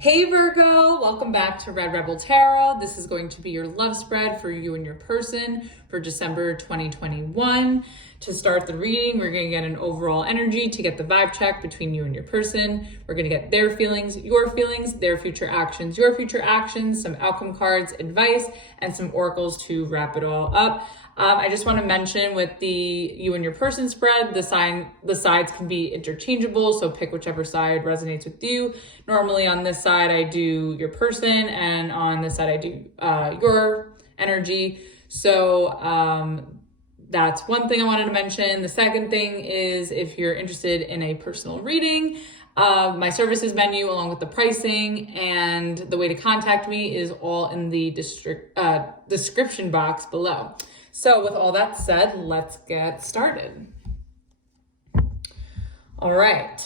Hey Virgo, welcome back to Red Rebel Tarot. This is going to be your love spread for you and your person for December 2021. To start the reading, we're going to get an overall energy to get the vibe check between you and your person. We're going to get their feelings, their future actions, your future actions, some outcome cards, advice, and some oracles to wrap it all up. I just want to mention with the you and your person spread, the sides can be interchangeable, so pick whichever side resonates with you. Normally on this side, I do your person, and on this side, I do your energy. So that's one thing I wanted to mention. The second thing is if you're interested in a personal reading, my services menu along with the pricing and the way to contact me is all in the description box below. So with all that said, let's get started. All right.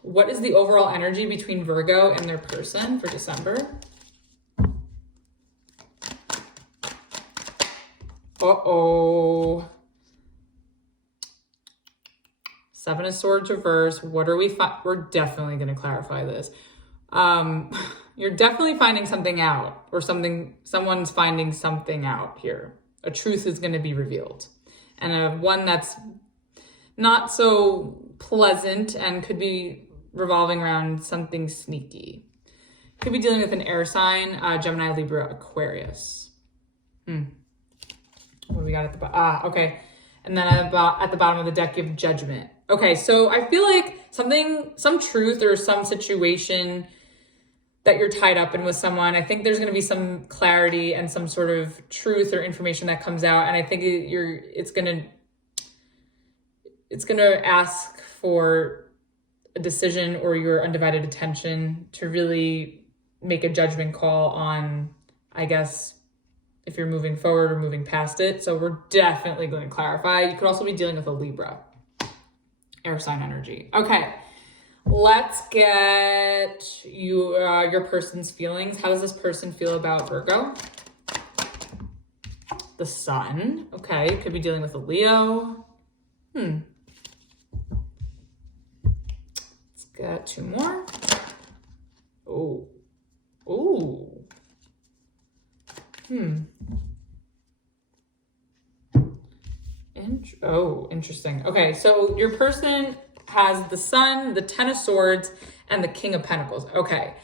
What is the overall energy between Virgo and their person for December? Uh-oh. Seven of Swords reverse. What are we we're definitely going to clarify this. You're definitely finding something out, or someone's finding something out here. A truth is going to be revealed, and one that's not so pleasant and could be revolving around something sneaky. Could be dealing with an air sign, Gemini, Libra, Aquarius. What do we got at the bottom? Okay. And then at the bottom of the deck, you have Judgment. Okay, so I feel like some truth or some situation that you're tied up in with someone. I think there's going to be some clarity and some sort of truth or information that comes out, and I think it's going to ask for a decision or your undivided attention to really make a judgment call on, I guess, if you're moving forward or moving past it. So we're definitely going to clarify. You could also be dealing with a Libra, air sign energy. Okay. Let's get your person's feelings. How does this person feel about Virgo? The Sun. Okay, could be dealing with a Leo. Let's get two more. Oh. Interesting. Okay, so your person has the Sun, the Ten of Swords, and the King of Pentacles. Okay.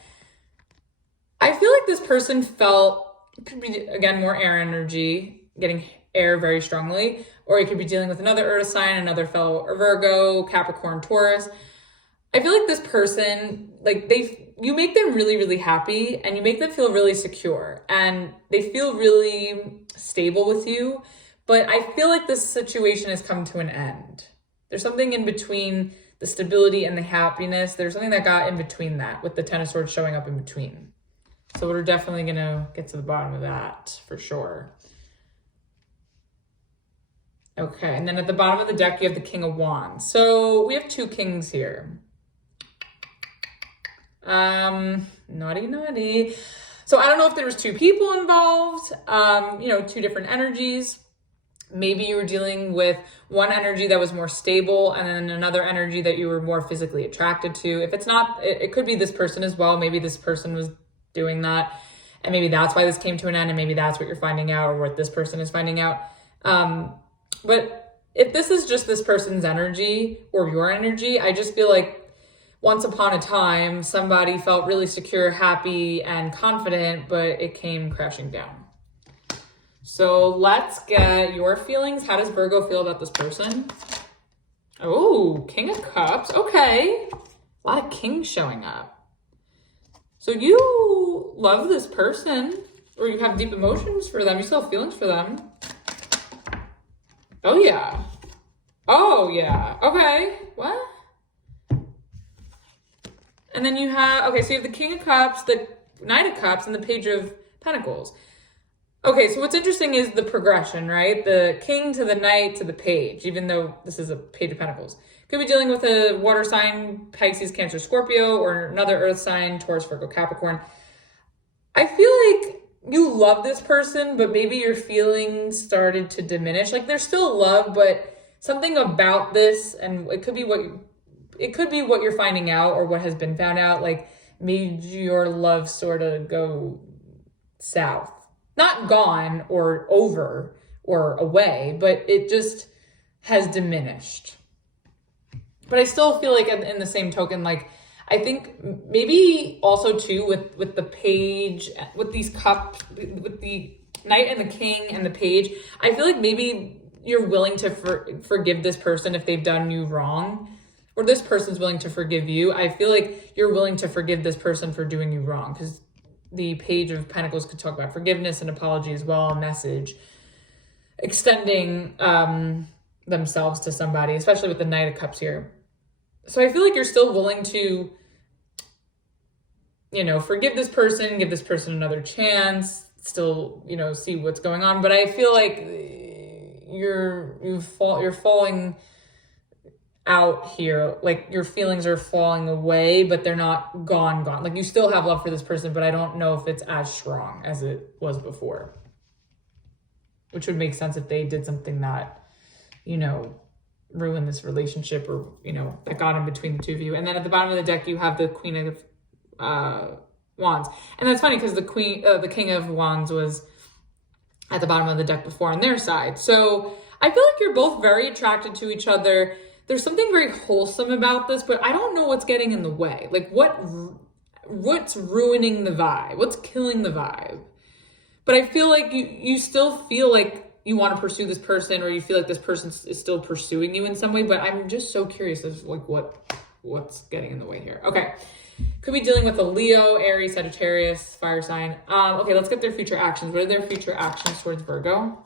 I feel like this person could be, again, more air energy, getting air very strongly, or you could be dealing with another earth sign, another fellow Virgo, Capricorn, Taurus. I feel like this person, you make them really, really happy, and you make them feel really secure, and they feel really stable with you, but I feel like this situation has come to an end. There's something in between the stability and the happiness. There's something that got in between that, with the Ten of Swords showing up in between. So we're definitely going to get to the bottom of that for sure. Okay, and then at the bottom of the deck, you have the King of Wands. So we have two kings here. Naughty. So I don't know if there was two people involved, two different energies. Maybe you were dealing with one energy that was more stable and then another energy that you were more physically attracted to. If it's not, it could be this person as well. Maybe this person was doing that, and maybe that's why this came to an end, and maybe that's what you're finding out, or what this person is finding out. But if this is just this person's energy or your energy, I just feel like once upon a time, somebody felt really secure, happy, and confident, but it came crashing down. So let's get your feelings. How does Virgo feel about this person? Oh, King of Cups. Okay. A lot of kings showing up. So you love this person, or you have deep emotions for them. You still have feelings for them. Oh, yeah. Okay. What? And then you have, so you have the King of Cups, the Knight of Cups, and the Page of Pentacles. Okay, so what's interesting is the progression, right? The King to the Knight to the Page, even though this is a Page of Pentacles. Could be dealing with a water sign, Pisces, Cancer, Scorpio, or another earth sign, Taurus, Virgo, Capricorn. I feel like you love this person, but maybe your feelings started to diminish. Like, there's still love, but something about this, and it could be what you're finding out or what has been found out, like made your love sort of go south. Not gone or over or away, but it just has diminished. But I still feel like in the same token, like, I think maybe also too with the page, with these cups, with the knight and the king and the page, I feel like maybe you're willing to forgive this person if they've done you wrong, or this person's willing to forgive you. I feel like you're willing to forgive this person for doing you wrong, because the page of pentacles could talk about forgiveness and apology as well, a message extending themselves to somebody, especially with the Knight of Cups here. So I feel like you're still willing to, forgive this person, give this person another chance, still, see what's going on. But I feel like you're falling out here. Like, your feelings are falling away, but they're not gone. Like, you still have love for this person, but I don't know if it's as strong as it was before. Which would make sense if they did something that, ruined this relationship, or, that got in between the two of you. And then at the bottom of the deck, you have the Queen of Wands. And that's funny because the King of Wands was at the bottom of the deck before on their side. So I feel like you're both very attracted to each other. There's something very wholesome about this, but I don't know what's getting in the way. Like, what's ruining the vibe? What's killing the vibe? But I feel like you still feel like you want to pursue this person, or you feel like this person is still pursuing you in some way. But I'm just so curious as like what's getting in the way here. Okay. Could be dealing with a Leo, Aries, Sagittarius, fire sign. Okay, let's get their future actions. What are their future actions towards Virgo?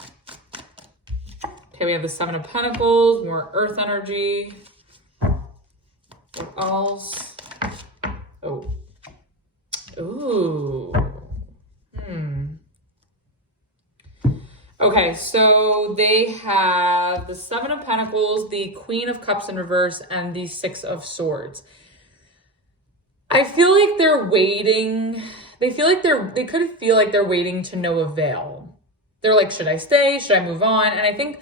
Okay, we have the Seven of Pentacles, more earth energy. What else? Oh. Ooh. Okay, so they have the Seven of Pentacles, the Queen of Cups in reverse, and the Six of Swords. I feel like they're waiting. They could feel like they're waiting to no avail. They're like, should I stay? Should I move on? And I think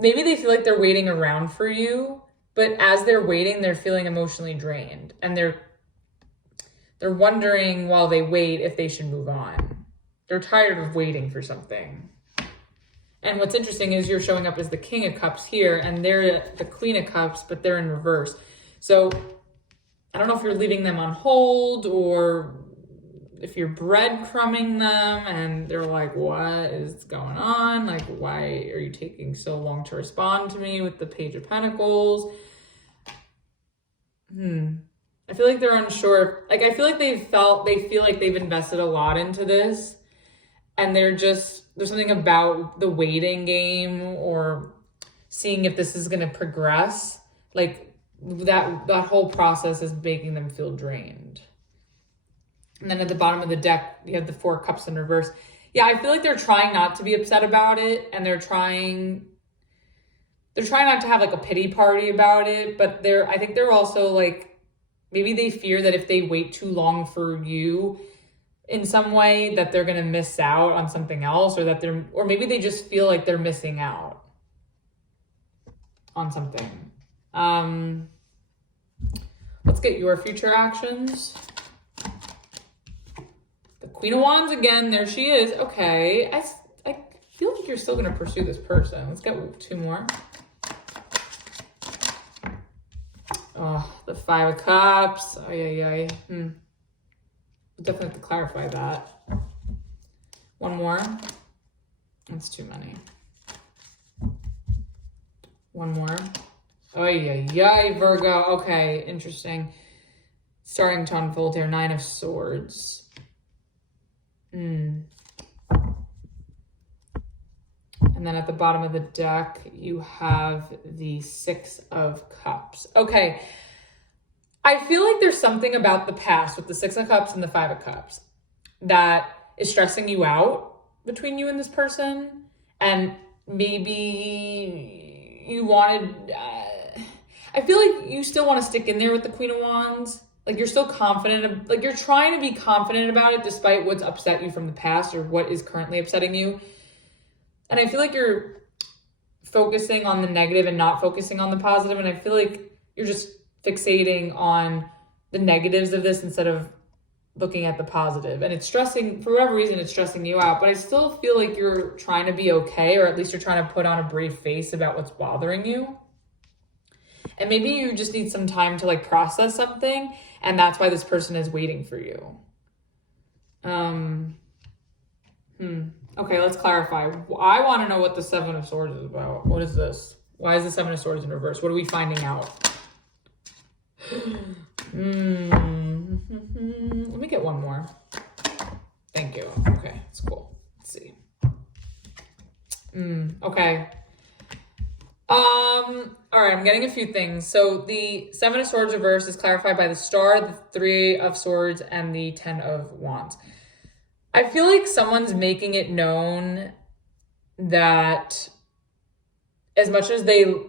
maybe they feel like they're waiting around for you, but as they're waiting, they're feeling emotionally drained, and they're wondering while they wait if they should move on. They're tired of waiting for something. And what's interesting is you're showing up as the King of Cups here, and they're the Queen of Cups, but they're in reverse. So I don't know if you're leaving them on hold, or if you're breadcrumbing them and they're like, what is going on? Like, why are you taking so long to respond to me with the Page of Pentacles? I feel like they're unsure. Like, I feel like they feel like they've invested a lot into this, and there's something about the waiting game, or seeing if this is going to progress. Like, that whole process is making them feel drained. And then at the bottom of the deck, you have the Four Cups in reverse. Yeah, I feel like they're trying not to be upset about it, and they're trying not to have like a pity party about it, but I think they're also like, maybe they fear that if they wait too long for you in some way, that they're going to miss out on something else, or maybe they just feel like they're missing out on something. Let's get your future actions. The Queen of Wands again, there she is. Okay, I feel like you're still going to pursue this person. Let's get two more. Oh, the Five of Cups. Definitely have to clarify that. One more. That's too many. One more. Virgo. Okay, interesting. Starting to unfold here. Nine of Swords. And then at the bottom of the deck, you have the Six of Cups. Okay. I feel like there's something about the past with the Six of Cups and the Five of Cups that is stressing you out between you and this person. And maybe you wanted... I feel like you still want to stick in there with the Queen of Wands. Like, you're still confident. Like, you're trying to be confident about it despite what's upset you from the past, or what is currently upsetting you. And I feel like you're focusing on the negative and not focusing on the positive. And I feel like you're just fixating on the negatives of this instead of looking at the positive. And it's stressing, for whatever reason, it's stressing you out, but I still feel like you're trying to be okay, or at least you're trying to put on a brave face about what's bothering you. And maybe you just need some time to like process something, and that's why this person is waiting for you. Okay, let's clarify. I want to know what the Seven of Swords is about. What is this? Why is the Seven of Swords in reverse? What are we finding out? Let me get one more. Thank you. Okay, it's cool. Let's see. Okay. All right, I'm getting a few things. So the Seven of Swords reverse is clarified by the Star, the Three of Swords, and the Ten of Wands. I feel like someone's making it known that as much as this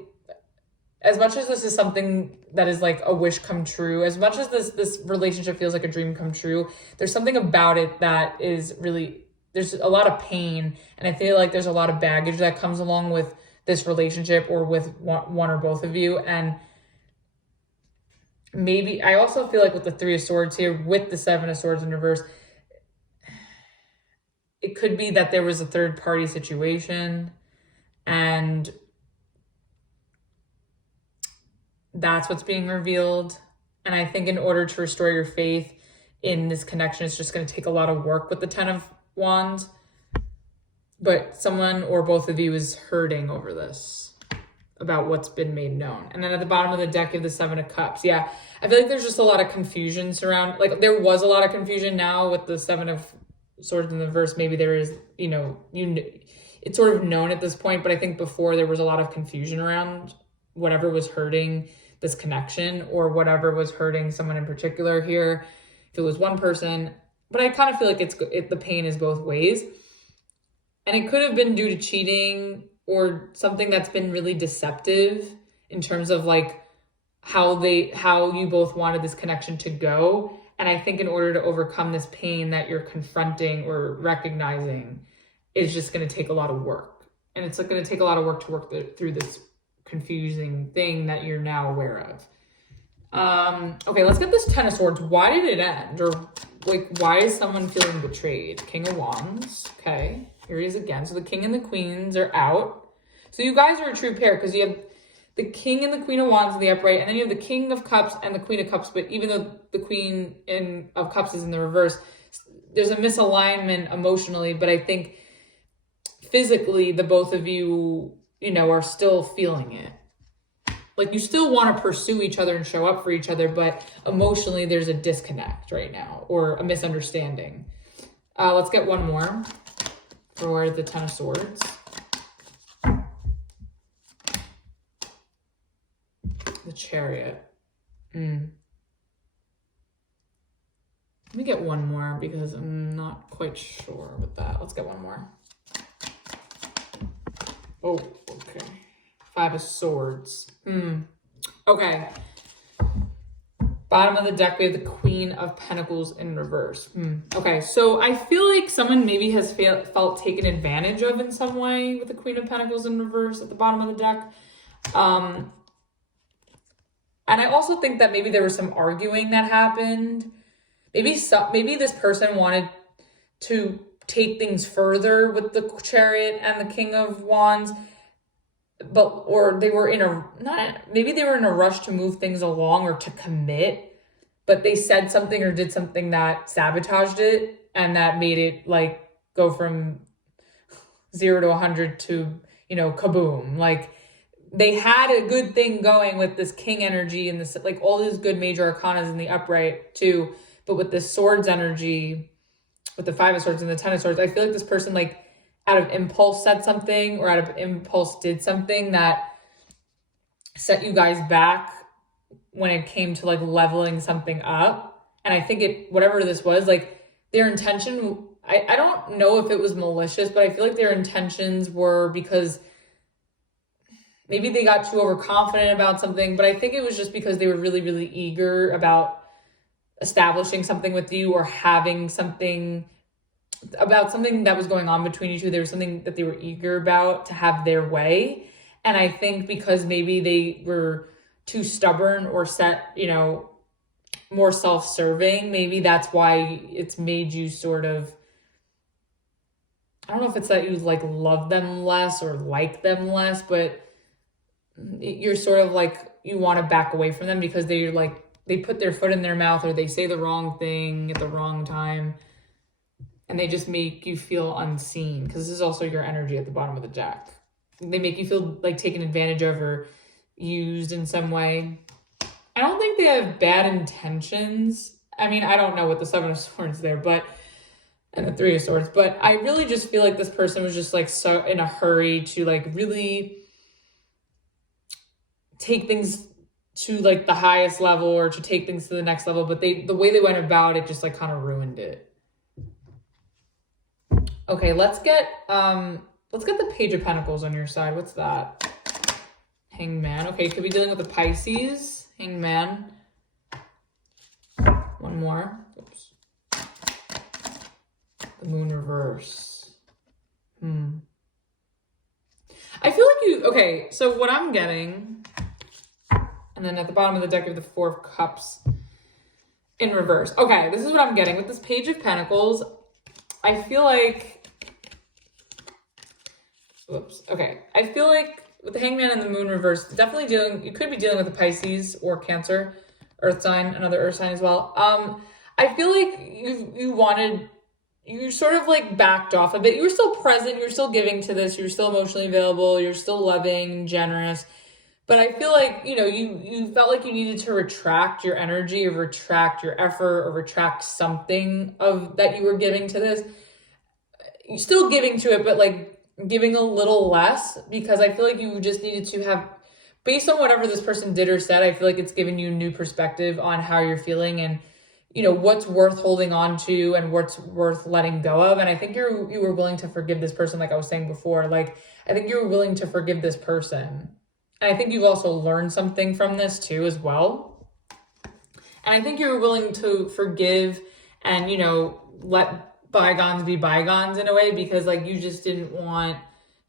is something that is like a wish come true, as much as this relationship feels like a dream come true, there's something about it that is really, there's a lot of pain, and I feel like there's a lot of baggage that comes along with this relationship or with one or both of you. And maybe I also feel like with the Three of Swords here, with the Seven of Swords in reverse, it could be that there was a third party situation, and that's what's being revealed. And I think in order to restore your faith in this connection, it's just going to take a lot of work with the Ten of Wands. But someone or both of you is hurting over this, about what's been made known. And then at the bottom of the deck, you have the Seven of Cups. Yeah, I feel like there's just a lot of confusion like there was a lot of confusion. Now with the Seven of Swords in the reverse, maybe there is, it's sort of known at this point, but I think before there was a lot of confusion around whatever was hurting this connection, or whatever was hurting someone in particular here, if it was one person. But I kind of feel like the pain is both ways. And it could have been due to cheating or something that's been really deceptive in terms of like how you both wanted this connection to go. And I think in order to overcome this pain that you're confronting or recognizing, is just going to take a lot of work. And it's going to take a lot of work to work through this confusing thing that you're now aware of. Okay, let's get this Ten of Swords. Why did it end? Or like, why is someone feeling betrayed? King of Wands. Okay, here he is again. So the King and the Queens are out. So you guys are a true pair, because you have the King and the Queen of Wands in the upright, and then you have the King of Cups and the Queen of Cups. But even though the Queen of Cups is in the reverse, there's a misalignment emotionally. But I think physically, the both of you, are still feeling it. Like, you still want to pursue each other and show up for each other, but emotionally there's a disconnect right now, or a misunderstanding. Let's get one more for the Ten of Swords. The Chariot. Let me get one more, because I'm not quite sure with that. Let's get one more. Oh, okay. Five of Swords. Okay. Bottom of the deck, we have the Queen of Pentacles in reverse. Okay, so I feel like someone maybe has felt taken advantage of in some way with the Queen of Pentacles in reverse at the bottom of the deck. And I also think that maybe there was some arguing that happened. Maybe this person wanted to take things further with the Chariot and the King of Wands, or they were maybe they were in a rush to move things along or to commit, but they said something or did something that sabotaged it, and that made it like go from 0 to 100 to, kaboom. Like, they had a good thing going with this King energy and this, like, all these good major arcanas in the upright too, but with this Swords energy, with the Five of Swords and the Ten of Swords, I feel like this person, like, out of impulse said something, or out of impulse did something that set you guys back when it came to like leveling something up. And I think whatever this was, like, their intention, I don't know if it was malicious, but I feel like their intentions were because maybe they got too overconfident about something, but I think it was just because they were really, really eager about establishing something with you, or having something about something that was going on between you two. There was something that they were eager about to have their way. And I think because maybe they were too stubborn or set, more self-serving. Maybe that's why it's made you sort of, I don't know if it's that you like love them less or like them less, but you're sort of like, you want to back away from them because they're like, they put their foot in their mouth or they say the wrong thing at the wrong time. And they just make you feel unseen, because this is also your energy at the bottom of the deck. They make you feel like taken advantage of or used in some way. I don't think they have bad intentions. I mean, I don't know what the Seven of Swords there, but, and the Three of Swords, but I really just feel like this person was just like so in a hurry to like really take things to like the highest level or to take things to the next level, but the way they went about it just like kind of ruined it. Okay, let's get the Page of Pentacles on your side. What's that? Hangman. Okay, could be dealing with the Pisces. Hangman. One more. Oops. The Moon reverse. I feel like okay, so what I'm getting, and then at the bottom of the deck you have the Four of Cups in reverse. Okay, this is what I'm getting. With this Page of Pentacles, I feel like, okay. I feel like with the Hangman and the Moon reverse, definitely you could be dealing with a Pisces or Cancer, Earth sign, another Earth sign as well. I feel like you sort of like backed off a bit. You were still present, you were still giving to this, you were still emotionally available, you're still loving, generous. But I feel like, you felt like you needed to retract your energy or retract your effort or retract something of that you were giving to this. You're still giving to it, but like giving a little less, because I feel like you just needed to have, based on whatever this person did or said, I feel like it's given you a new perspective on how you're feeling and, what's worth holding on to and what's worth letting go of. And I think you were willing to forgive this person, like I was saying before. Like, I think you were willing to forgive this person. And I think you've also learned something from this too as well. And I think you were willing to forgive and, let bygones be bygones in a way, because like you just didn't want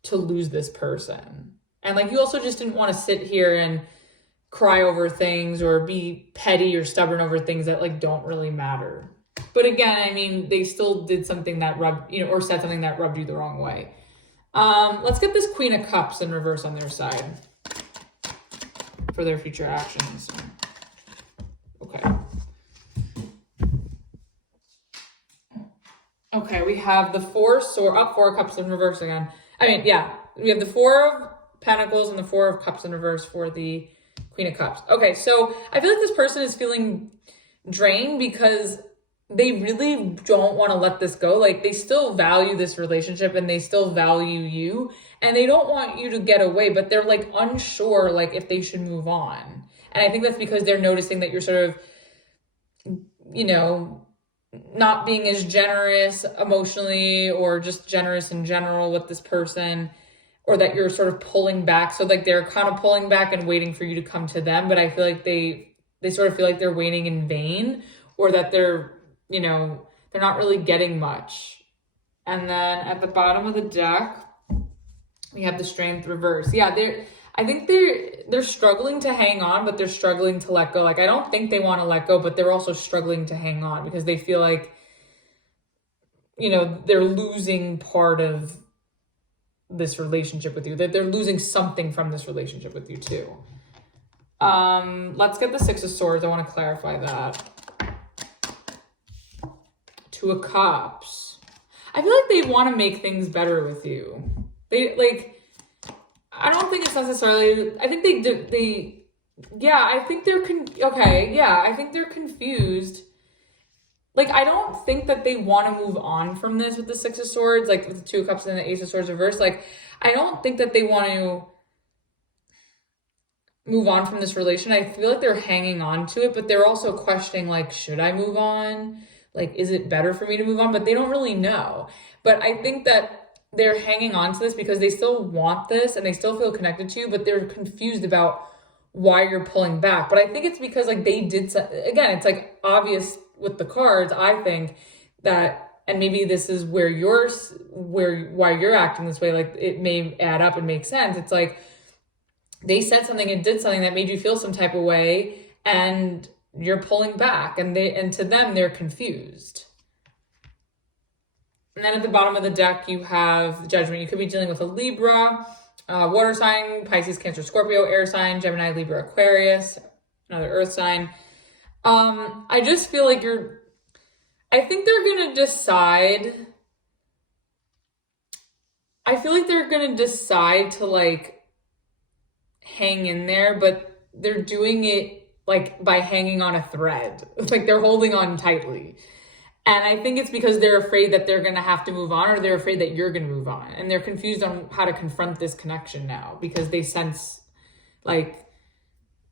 to lose this person. And like you also just didn't want to sit here and cry over things or be petty or stubborn over things that like don't really matter. But again, I mean, they still did something that rubbed, or said something that rubbed you the wrong way. Let's get this Queen of Cups in reverse on their side for their future actions. Okay. Okay, we have the Four of Cups in reverse again. We have the Four of Pentacles and the Four of Cups in reverse for the Queen of Cups. Okay, so I feel like this person is feeling drained because they really don't want to let this go. Like, they still value this relationship and they still value you and they don't want you to get away, but they're like unsure, like if they should move on. And I think that's because they're noticing that you're sort of, not being as generous emotionally or just generous in general with this person, or that you're sort of pulling back. So like they're kind of pulling back and waiting for you to come to them. But I feel like they sort of feel like they're waiting in vain, or that they're not really getting much. And then at the bottom of the deck, we have the Strength reverse. Yeah, I think they're struggling to hang on, but they're struggling to let go. Like, I don't think they want to let go, but they're also struggling to hang on because they feel like, they're losing part of this relationship with you. They're losing something from this relationship with you too. Let's get the Six of Swords. I want to clarify that. Two of Cups. I feel like they want to make things better with you. I don't think it's necessarily, I think I think they're confused. Like, I don't think that they want to move on from this with the Six of Swords, like with the Two of Cups and the Ace of Swords reverse. Like, I don't think that they want to move on from this relation. I feel like they're hanging on to it, but they're also questioning, like, should I move on? Like, is it better for me to move on? But they don't really know. But I think that they're hanging on to this because they still want this and they still feel connected to you, but they're confused about why you're pulling back. But I think it's because like they did, again, it's like obvious with the cards, I think that, and maybe this is why you're acting this way, like it may add up and make sense. It's like they said something and did something that made you feel some type of way, and you're pulling back, and to them, they're confused. And then at the bottom of the deck, you have the Judgment. You could be dealing with a Libra, water sign, Pisces, Cancer, Scorpio, air sign, Gemini, Libra, Aquarius, another earth sign. I just feel like I think they're going to decide. I feel like they're going to decide to like hang in there, but they're doing it like by hanging on a thread. Like they're holding on tightly. And I think it's because they're afraid that they're going to have to move on, or they're afraid that you're going to move on. And they're confused on how to confront this connection now because they sense like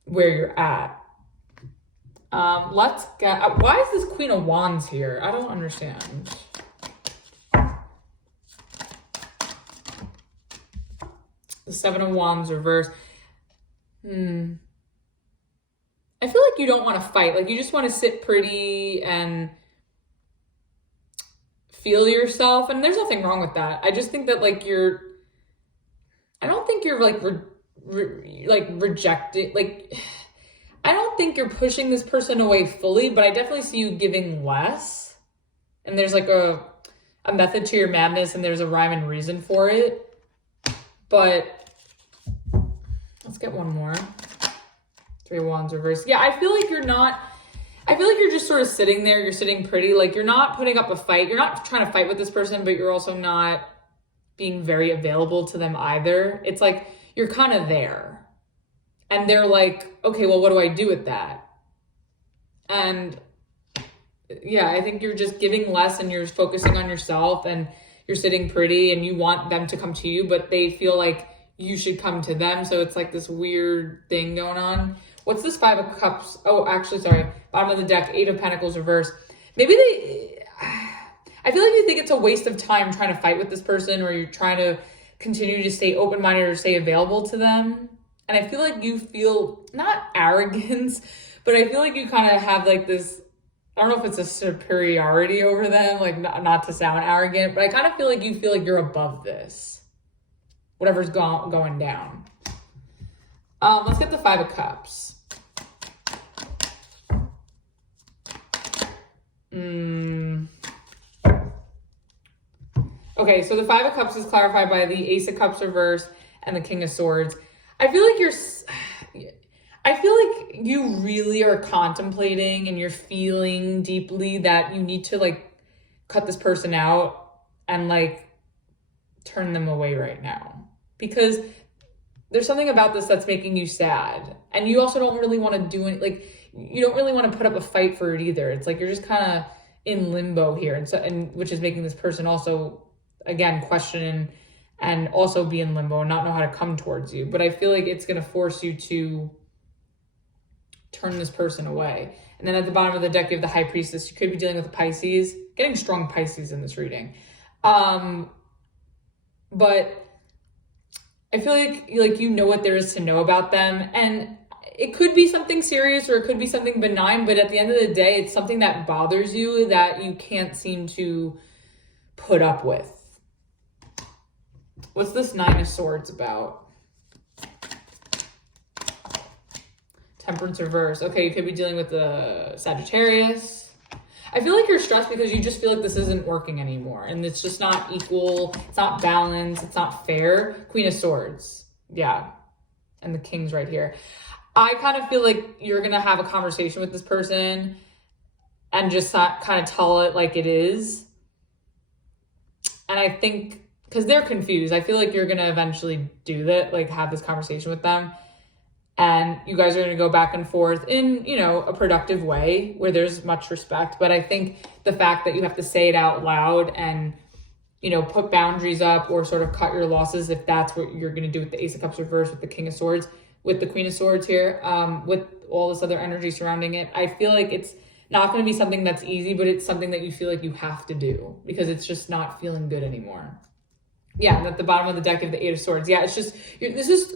where you're at. Let's get, why is this Queen of Wands here? I don't understand. The Seven of Wands reverse. I feel like you don't want to fight. Like you just want to sit pretty and feel yourself. And there's nothing wrong with that. I just think that like I don't think you're like, like rejecting, like, I don't think you're pushing this person away fully, but I definitely see you giving less. And there's like a method to your madness, and there's a rhyme and reason for it. But let's get one more. Three of Wands reverse. Yeah, I feel like you're just sort of sitting there. You're sitting pretty. Like you're not putting up a fight. You're not trying to fight with this person, but you're also not being very available to them either. It's like you're kind of there. And they're like, okay, well, what do I do with that? And yeah, I think you're just giving less and you're focusing on yourself, and you're sitting pretty and you want them to come to you, but they feel like you should come to them. So it's like this weird thing going on. What's this Five of Cups? Oh, actually, sorry. Bottom of the deck, Eight of Pentacles reverse. Maybe I feel like you think it's a waste of time trying to fight with this person, or you're trying to continue to stay open-minded or stay available to them. And I feel like you feel, not arrogance, but I feel like you kind of have like this, I don't know if it's a superiority over them, like not to sound arrogant, but I kind of feel like you feel like you're above this, whatever's going down. Let's get the Five of Cups. Okay, so the Five of Cups is clarified by the Ace of Cups reverse and the King of Swords. I feel like you really are contemplating and you're feeling deeply that you need to like cut this person out and like turn them away right now, because there's something about this that's making you sad, and you also don't really want to do it. Like you don't really want to put up a fight for it either. It's like you're just kind of in limbo here, and which is making this person also again question and also be in limbo and not know how to come towards you. But I feel like it's going to force you to turn this person away. And then at the bottom of the deck, you have the High Priestess. You could be dealing with a Pisces. Getting strong Pisces in this reading. But I feel like you know what there is to know about them. And it could be something serious or it could be something benign. But at the end of the day, it's something that bothers you that you can't seem to put up with. What's this Nine of Swords about? Temperance reverse. Okay, you could be dealing with the Sagittarius. I feel like you're stressed because you just feel like this isn't working anymore. And it's just not equal. It's not balanced. It's not fair. Queen of Swords. Yeah. And the King's right here. I kind of feel like you're going to have a conversation with this person and just kind of tell it like it is. And I think, because they're confused, I feel like you're going to eventually do that, like have this conversation with them. And you guys are going to go back and forth in, a productive way where there's much respect. But I think the fact that you have to say it out loud and, put boundaries up or sort of cut your losses, if that's what you're going to do with the Ace of Cups reverse, with the King of Swords, with the Queen of Swords here, with all this other energy surrounding it, I feel like it's not going to be something that's easy, but it's something that you feel like you have to do because it's just not feeling good anymore. Yeah, and at the bottom of the deck of the Eight of Swords. Yeah, it's just, this is,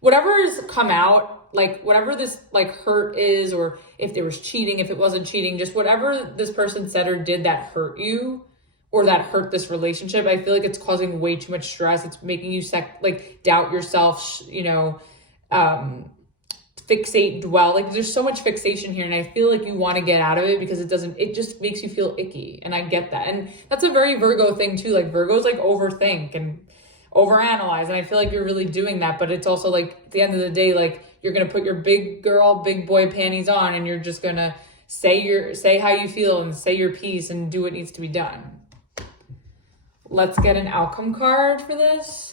whatever has come out, like whatever this like hurt is, or if there was cheating, if it wasn't cheating, just whatever this person said or did that hurt you or that hurt this relationship, I feel like it's causing way too much stress. It's making you doubt yourself, fixate, dwell. Like there's so much fixation here, and I feel like you want to get out of it because it just makes you feel icky. And I get that. And that's a very Virgo thing too. Like Virgos like overthink and overanalyze. And I feel like you're really doing that. But it's also like at the end of the day, like you're going to put your big girl, big boy panties on, and you're just going to say how you feel and say your piece and do what needs to be done. Let's get an outcome card for this.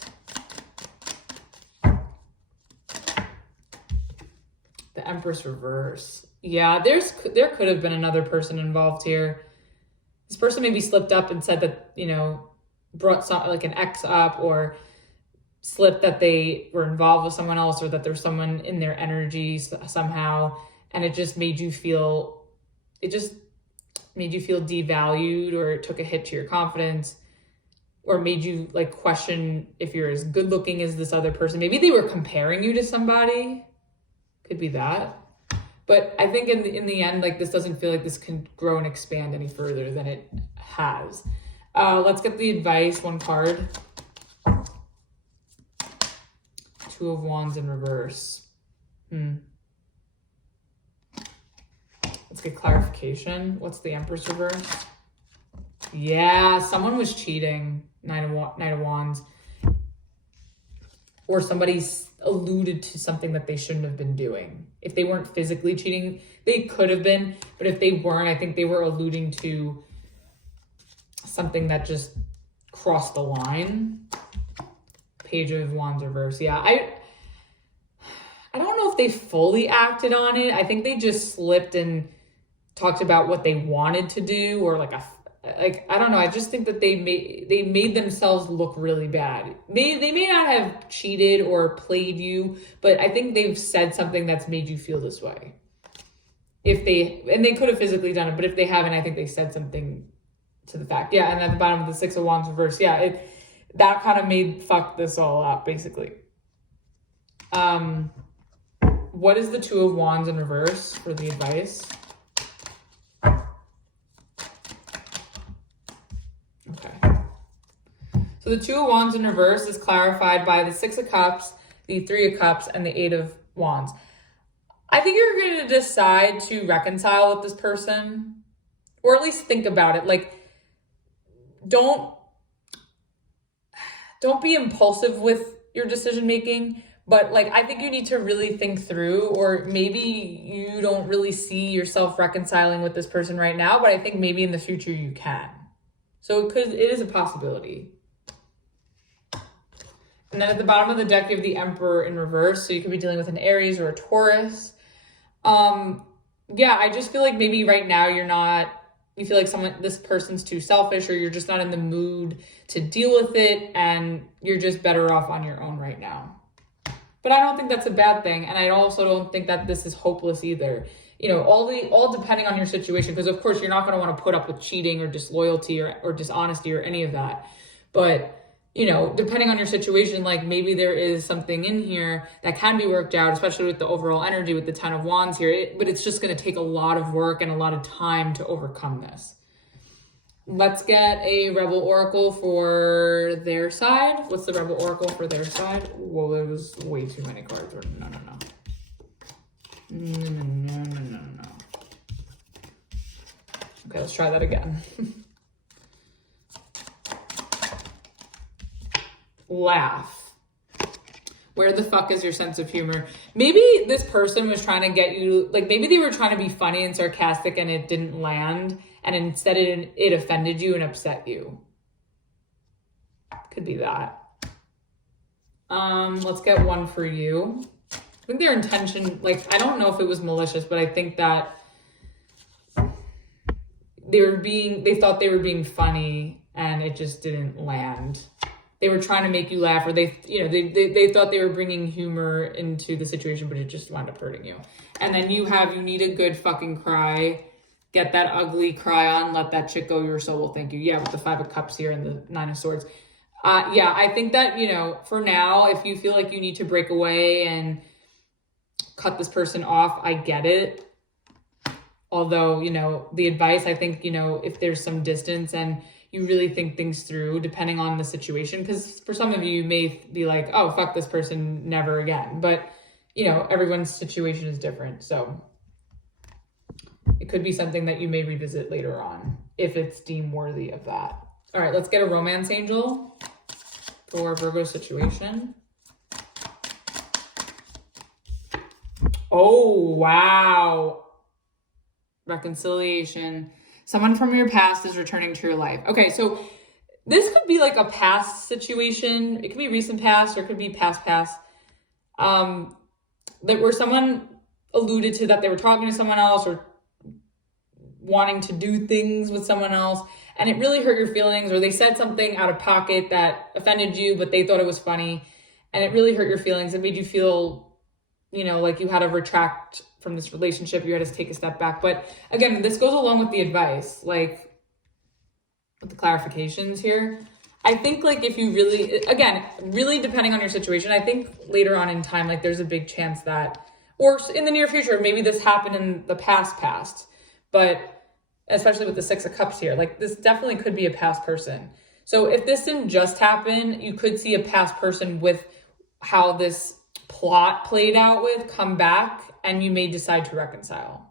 The Empress reverse. Yeah, there could have been another person involved here. This person maybe slipped up and said that, brought something like an ex up, or slipped that they were involved with someone else, or that there's someone in their energy somehow, and it just made you feel devalued, or it took a hit to your confidence, or made you like question if you're as good looking as this other person. Maybe they were comparing you to somebody. Could be that. But I think in the end, like this doesn't feel like this can grow and expand any further than it has. Let's get the advice, one card. Two of Wands in reverse. Let's get clarification. What's the Empress reverse? Yeah, someone was cheating. Knight of Wands. Or somebody's alluded to something that they shouldn't have been doing. If they weren't physically cheating, they could have been. But if they weren't, I think they were alluding to something that just crossed the line. Page of Wands reverse. Yeah, I don't know if they fully acted on it. I think they just slipped and talked about what they wanted to do, or I don't know. I just think that they made themselves look really bad. They may not have cheated or played you, but I think they've said something that's made you feel this way. They could have physically done it, but if they haven't, I think they said something to the fact. Yeah, and at the bottom of the Six of Wands reverse, yeah, that kind of made fuck this all up, basically. What is the Two of Wands in reverse for the advice? So the Two of Wands in reverse is clarified by the Six of Cups, the Three of Cups, and the Eight of Wands. I think you're going to decide to reconcile with this person, or at least think about it. Like, don't be impulsive with your decision making, but like, I think you need to really think through, or maybe you don't really see yourself reconciling with this person right now, but I think maybe in the future you can. So it is a possibility. And then at the bottom of the deck, you have the Emperor in reverse. So you could be dealing with an Aries or a Taurus. Yeah, I just feel like maybe right now you feel like this person's too selfish, or you're just not in the mood to deal with it, and you're just better off on your own right now. But I don't think that's a bad thing. And I also don't think that this is hopeless either. All depending on your situation, because of course you're not going to want to put up with cheating or disloyalty or dishonesty or any of that. But depending on your situation, like maybe there is something in here that can be worked out, especially with the overall energy with the Ten of Wands here. But it's just going to take a lot of work and a lot of time to overcome this. Let's get a Rebel Oracle for their side. What's the Rebel Oracle for their side? Whoa, there was way too many cards. No. No. Okay, let's try that again. Laugh. Where the fuck is your sense of humor? Maybe this person was trying to get you, like maybe they were trying to be funny and sarcastic and it didn't land, and instead it offended you and upset you. Could be that. Let's get one for you. I think their intention, like, I don't know if it was malicious, but I think that they thought they were being funny and it just didn't land. They were trying to make you laugh, or they thought they were bringing humor into the situation, but it just wound up hurting you. And then you need a good fucking cry. Get that ugly cry on, let that chick go, your soul will thank you. Yeah, with the Five of Cups here and the Nine of Swords. Yeah, I think that, for now, if you feel like you need to break away and cut this person off, I get it. Although, the advice, I think, if there's some distance and you really think things through, depending on the situation, because for some of you may be like, oh, fuck this person, never again. But, everyone's situation is different. So it could be something that you may revisit later on if it's deemed worthy of that. All right, let's get a romance angel for Virgo's situation. Oh, wow. Reconciliation. Someone from your past is returning to your life. Okay, so this could be like a past situation. It could be recent past or it could be past. That where someone alluded to that they were talking to someone else or wanting to do things with someone else, and it really hurt your feelings, or they said something out of pocket that offended you, but they thought it was funny, and it really hurt your feelings. It made you feel, like you had to retract from this relationship. You had to take a step back. But again, this goes along with the advice, like with the clarifications here. I think like if you really, again, really depending on your situation, I think later on in time, like there's a big chance that, or in the near future, maybe this happened in the past, but especially with the Six of Cups here, like this definitely could be a past person. So if this didn't just happen, you could see a past person with how this plot played out with come back, and you may decide to reconcile.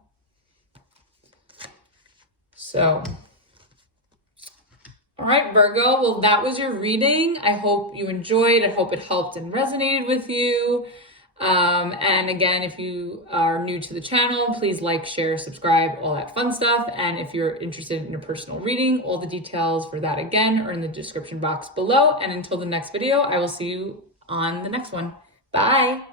So, all right, Virgo, well, that was your reading. I hope you enjoyed. I hope it helped and resonated with you. And again, if you are new to the channel, please like, share, subscribe, all that fun stuff. And if you're interested in a personal reading, all the details for that again are in the description box below. And until the next video, I will see you on the next one. Bye.